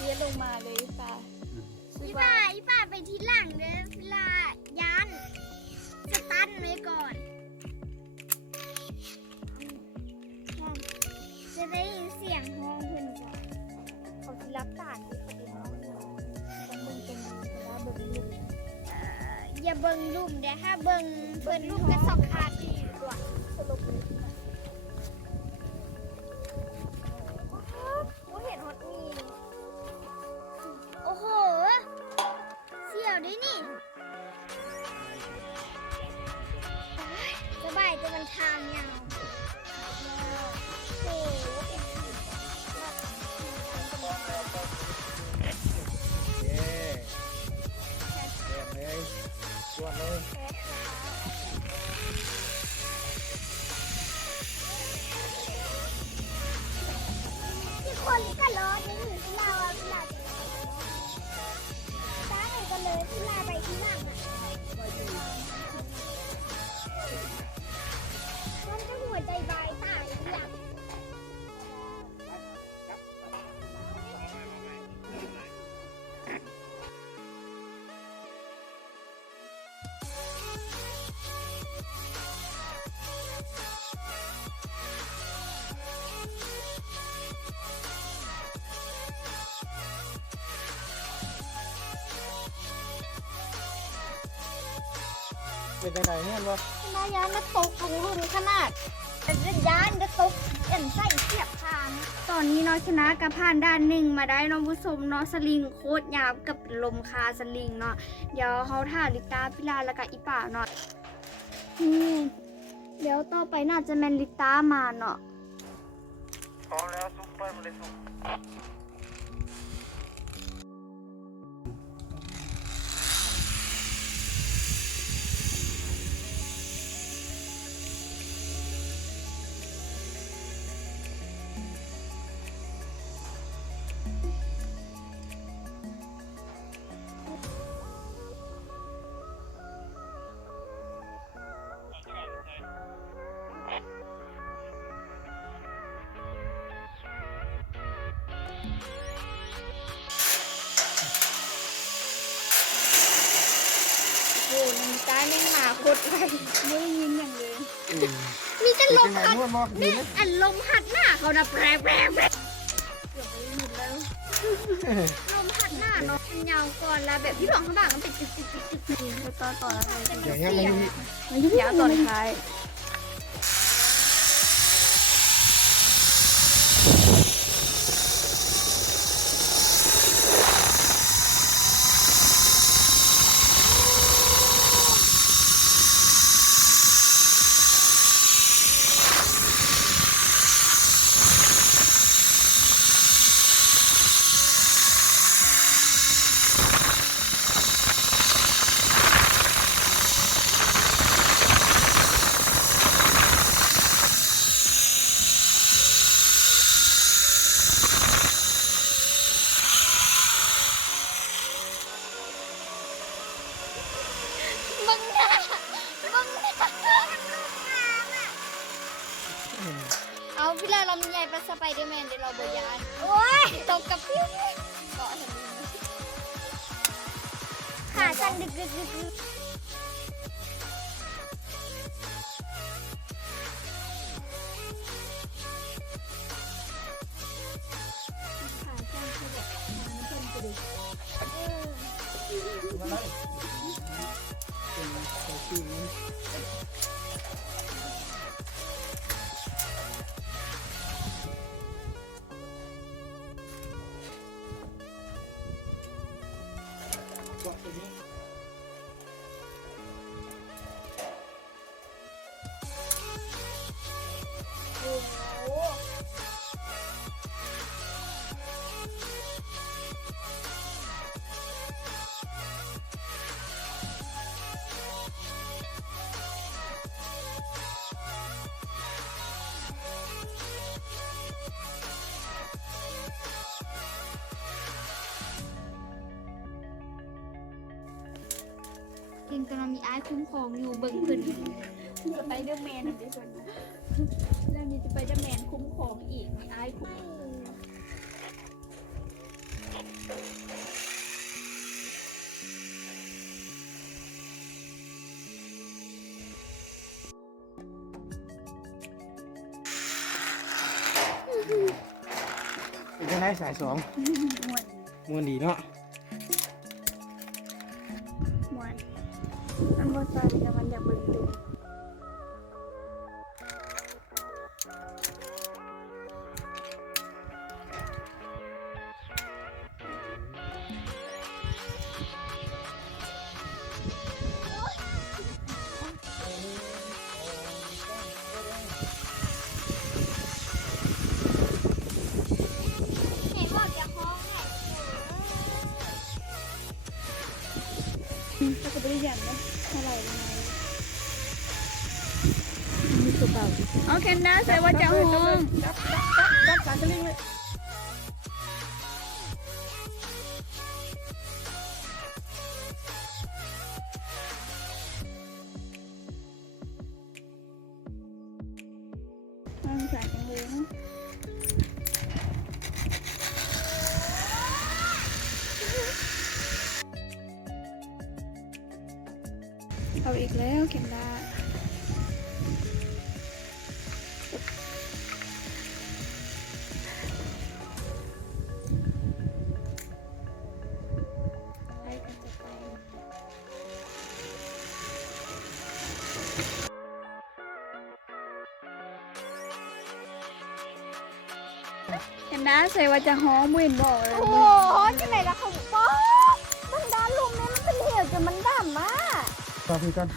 ตี้ยลงมาเลยป่ะอีป่าไปที่หลังเด้อเวลายานสตันไว้ก่อนจะได้ยินเสียงห้องเพื่อนก่อน เขาที่รับสารที่เขาเป็นน้องต้องเบิ่งตรงนี้แต่ว่าเบิ่งลุง อย่าเบิ่งลุ่มเดี๋ยวถ้าเบิ่งลุ่มก็สองขาดีกว่า สลบเลยเขาเห็นฮอตมี โอ้โหเสี่ยวด้วยนี่สบายแต่มันทางยาวโอ้โห เย้เยี่ยมเลยสวดเลย ที่คนก็รอจะอยู่ที่เราอะที่เราช้าหน่อยก็เลยที่ลาไปที่หลังอะมันจะหัวใจวายตายที่หลัง เป็นยังไงเนี่ยบ่ นายานมาตกลงลุงขนาดแต่ยานจะตกเอ็นใส่เสียบคาน ตอนนี้เนาะชนะกับผ่านด้านหนึ่งมาได้เน้องผู้ชมเนาะสลิงโคตรยาวกับลมคาสลิงเนาะเดี๋ยวเขาถ่ายลิตาพิลาแล้วก็อีป่าเนาะเดี๋ยวต่อไปน่าจะแมนลิตามาเนาะ พร้อมแล้วซุปเปอร์เลยซุปโอ้น้ำตาแม่งหมาโคตรไวไม่ได้ยินอย่างเลย มีแต่ เป็น ล ยั ม งไง พัด นวดบ่ดี เนี่ย ไหม อันลมพัดหน้าเขานะแปรแปรแปร เกือบไม่ได้ยินแล้ว ลมพัดหน้าเนาะมันยาวก่อนแล้วแบบที่หลองข้างหลังมันเป็นจุดๆๆ แล้วก็ต่อแล้วไป ๆ อย่างเงี้ยมันมี มายุบยาวตอนท้าย มึงน่ะเอาพี่ลาเรามีใหญ่ปลาสไปเดอร์แมนเดี๋ยวเราบยานโอ้ยตกกับพี่เกาะเห็นขาสั่นดึกดึกดึกดึกขาสั่นคือแบบมันเป็นกระดูก มาเลยเป็นใส่ชื่อนี้เกาะตัวนี้ โอ้โห เก่งแต่เรามีไอ้คุ้มครองอยู่เบิ่งเพิ่น สไปเดอร์แมนเดี๋ยวก่อนนะเรื่องนี้สไปเดอร์แมนคุ้มครองอีกมีไอ้คุ้ม เป็นยังไงสายสอง ม่วน มวนดีเนาะ ม่วนมันบ่ใจแต่มันอยากเบิ่งตึงเห็นบอกจะห้องไหน ก็จะบ่ได้ยันนะเท่าไหร่ยังไงมีตัวเบาเอาแคนด้าใส่ว่าจะห้อง จับสายสลิงเลย มันสายจังเลยนะเอาอีกแล้วแคนด้าไปกันจะไปแคนด้าใส่ว่าจะฮ้อมื่นบอกเลย โอ้โหที่ไหนละของป๊อปมันด้านลุมเนี่ยมันเป็นเหี่ยวจนมันดำอ่ะ ต่อพี่กัน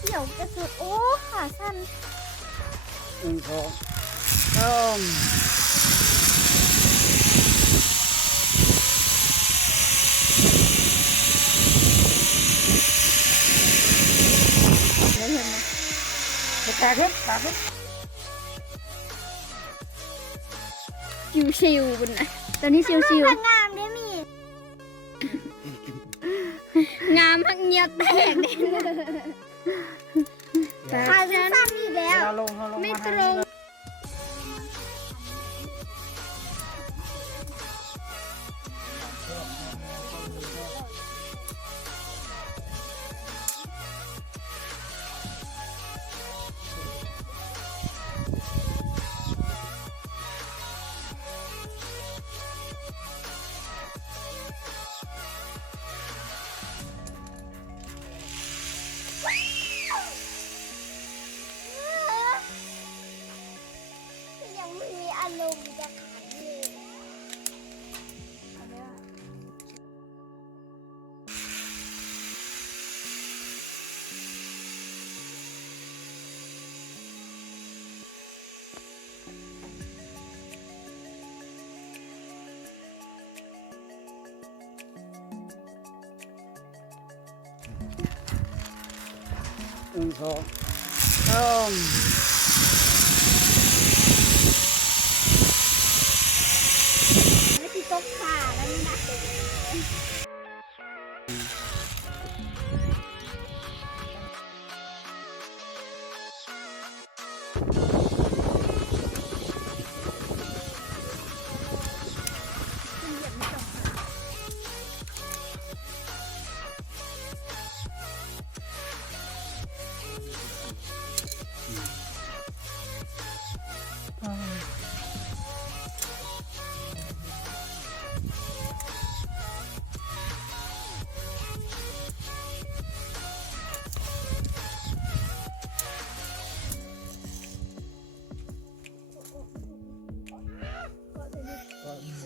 เหี่ยวจะสุดโอ้ขาสั้น 1 2 3 แล้วเห็นไหม ตาขึ้นตาขึ้น ชิวๆบนนะตอนนี้ชิว งามได้มี ๆงามพักเงียบแตกเลยแต่ ขาสั้นอีกแล้ว เราลงเราลง ไม่ มา ต ทาง ร นี้ ง เลย ยังไม่มีอารมณ์จะขันเลย 1 2 3 ไม่ที่ตกขาแล้วนี่นะ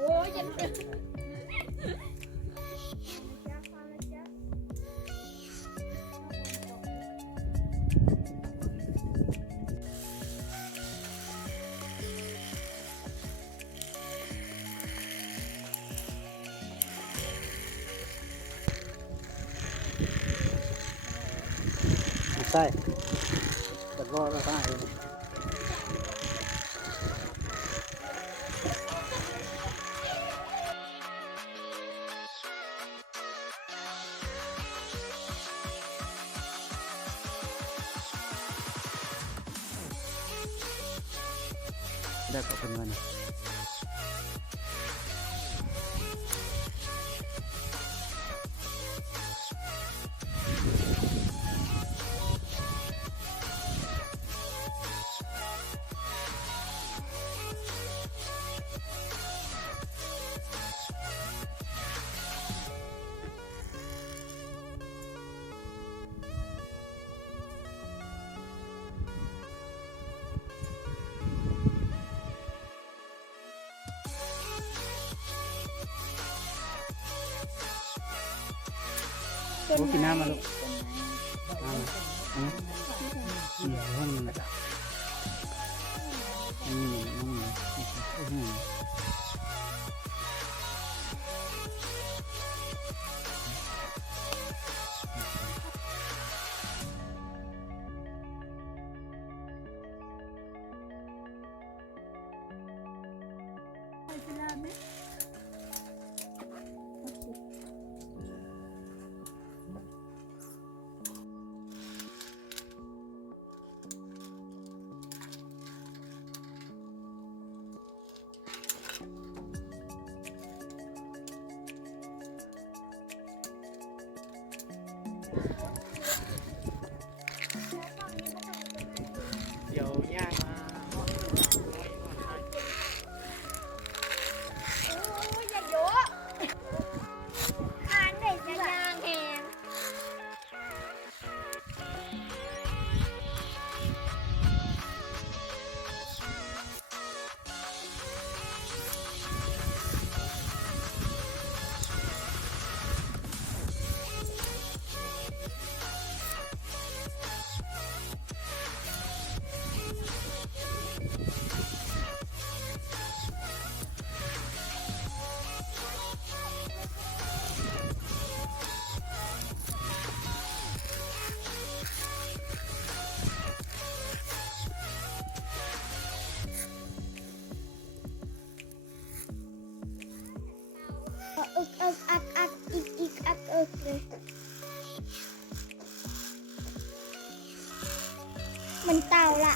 โอ้ยยังใช่แต่ก็เราได้ ได้กับเป็นวัน ต้ โอ้กินน้ำมา ไ ลูก ต้นไม้ น้ำมาห้องมันละน้องเดี๋ยวย่างมา โอ้ยอย่าโยะทานได้จะยางแหง อึกอักอักอีกอักเลยมันเต่าละ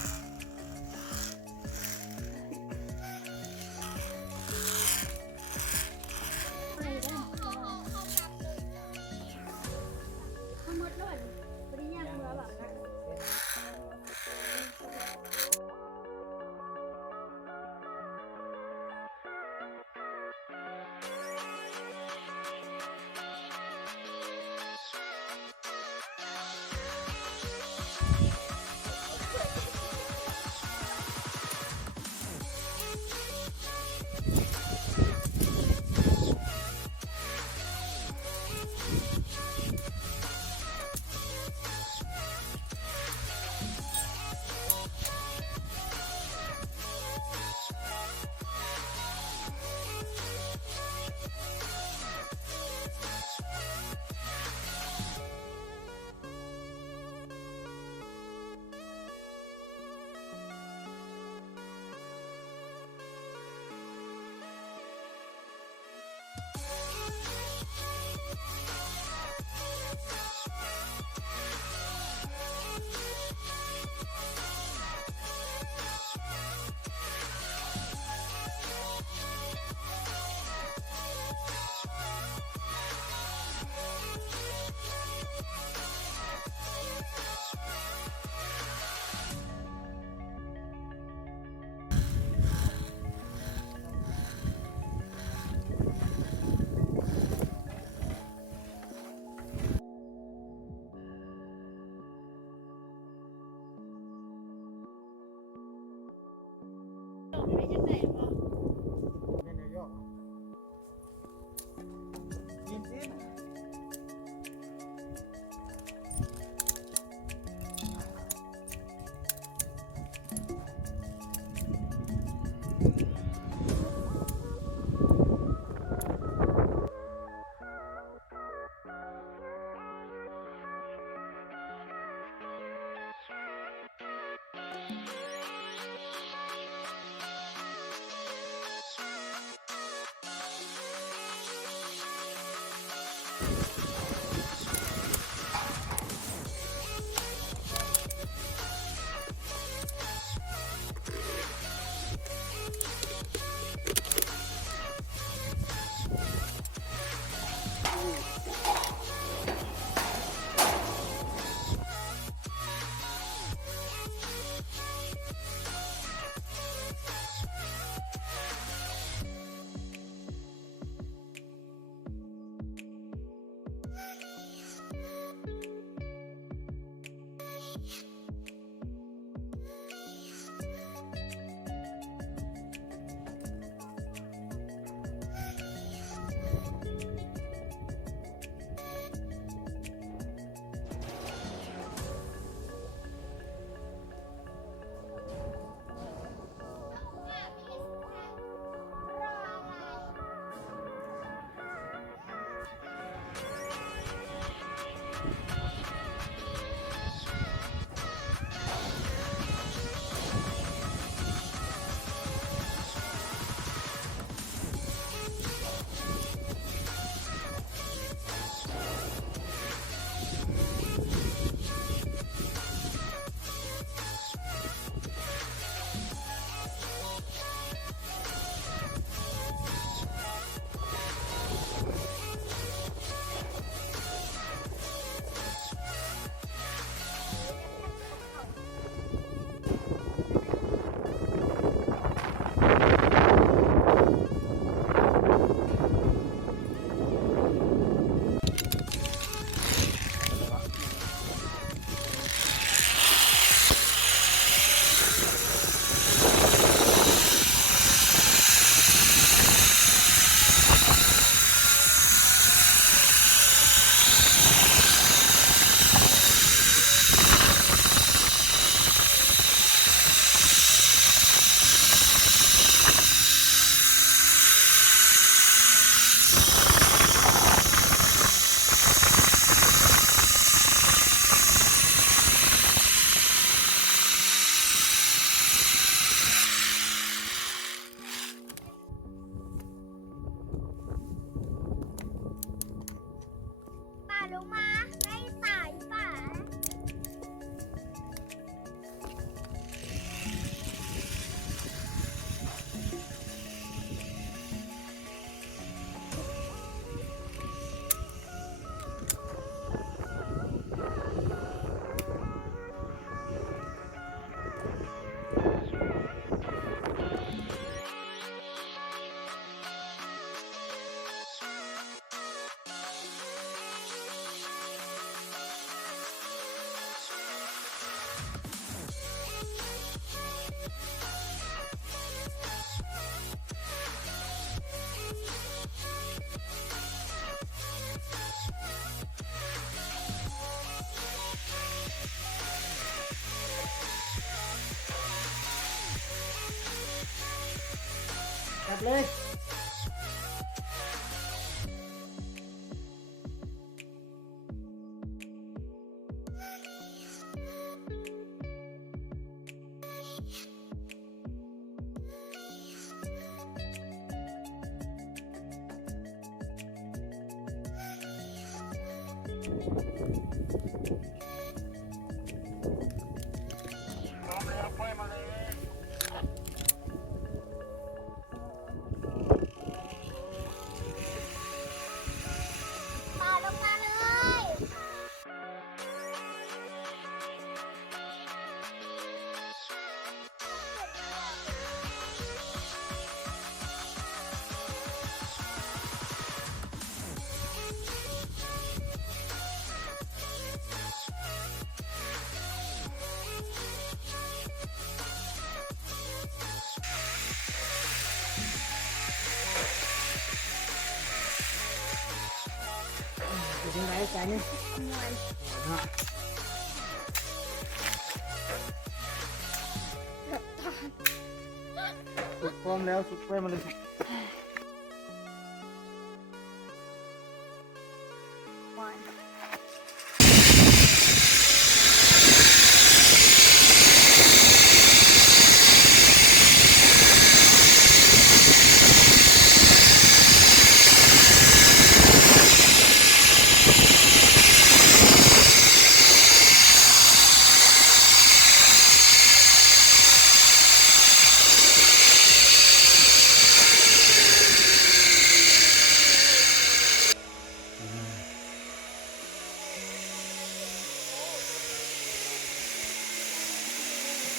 เลยมาลงมาเลย อยู่ที่ไหนกันนี่ฮะ สุดพร้อมแล้วสุดไปมาเลย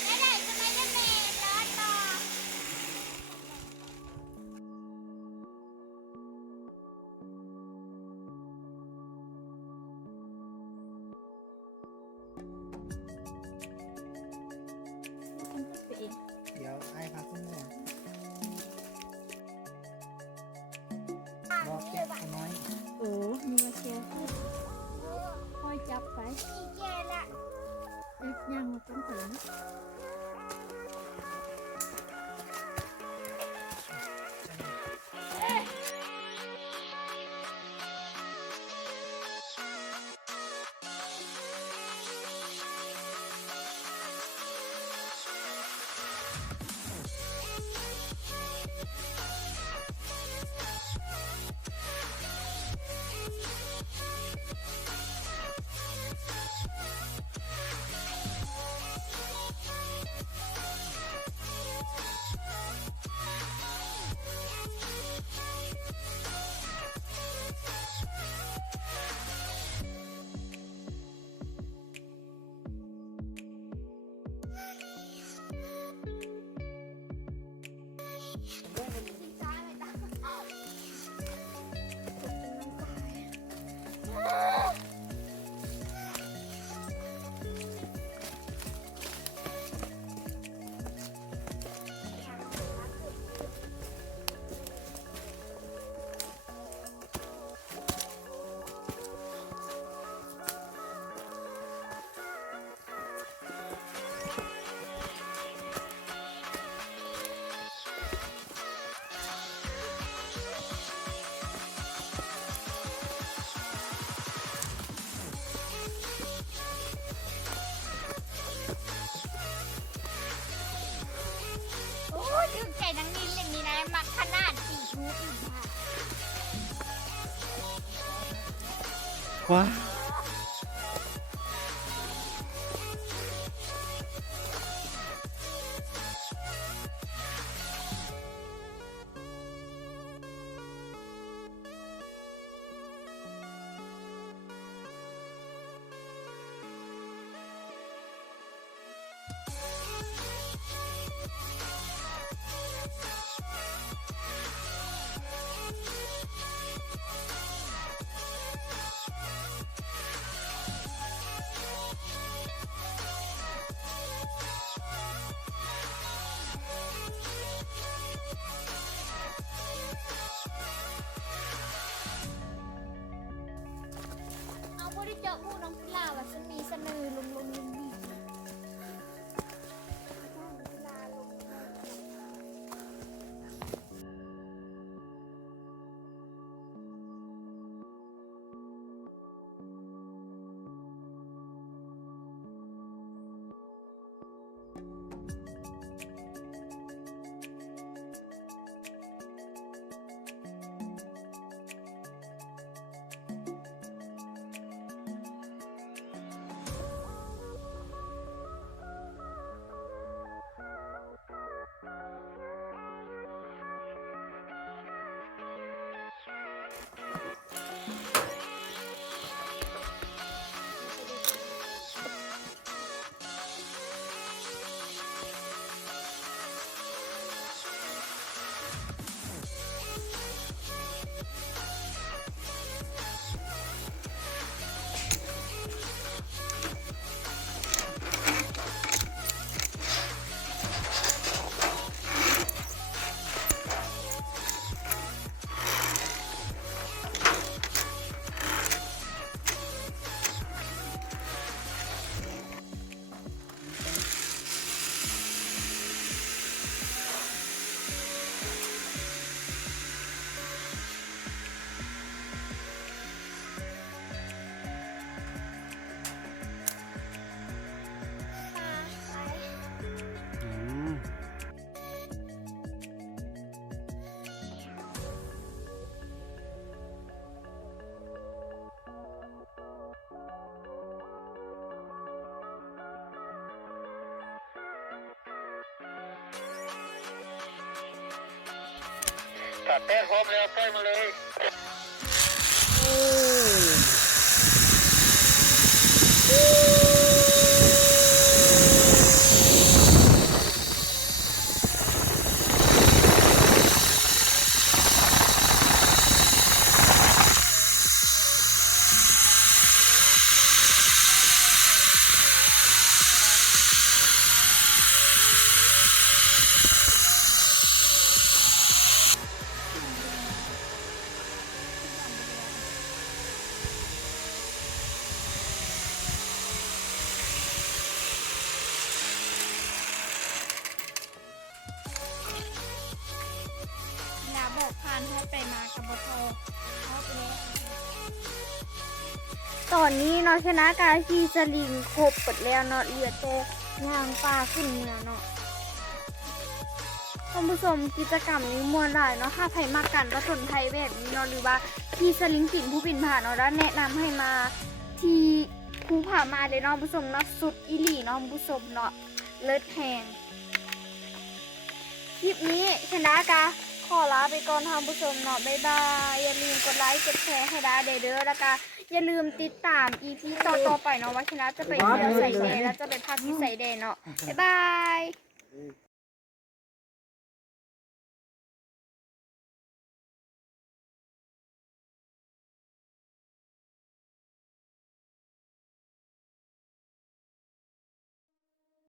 ไม่ได้จะไม่ได้เมนแล้วต่อ เดี๋ยวให้พักขึ้นมาบอกแกะน้อย โอ้มีมาเชียร์ค่อยจับไป อีเจละ เอ็กยังมาต้องถึง โอ้ยดึงใจนังนินเลยนี่นะมักขนาดสี่ชูอีกค่ะ ว้า ตัดแป้งพร้อมแล้วแป้งมาเลย นาบอกผ่านให้ไปมากับบทเขาไปแล้วตอนนี้เนาะชนะการขี่สลิงครบหมดแล้วเนาะเหลือแต่งางปลาขึ้นเหนือเนาะท่านผู้ชมกิจกรรมนี้มวนหลายเนาะถ้าใครมากันประสนไทยแบบนี้เนาะหรือว่าขี่สลิงปิ่นผู้ปิ่นผ่านเนาะแล้วแนะนำให้มาที่ภูผามาเลยเนาะผู้ชมเนาะสุดอีหลีเนาะผู้ชมเนาะเลิศแหงคลิปนี้ชนะกาขอลาไปก่อนท่านผู้ชมเนาะบ๊ายบายอย่าลืมกดไลค์กดแชร์ให้ได้เด้อแล้วก็อย่าลืมติดตาม EP ต่อๆไปเนาะว่าชนะจะไปเที่ยวใส่แดนแล้วจะไปพักที่ใส่แดนเนาะบ๊ายบาย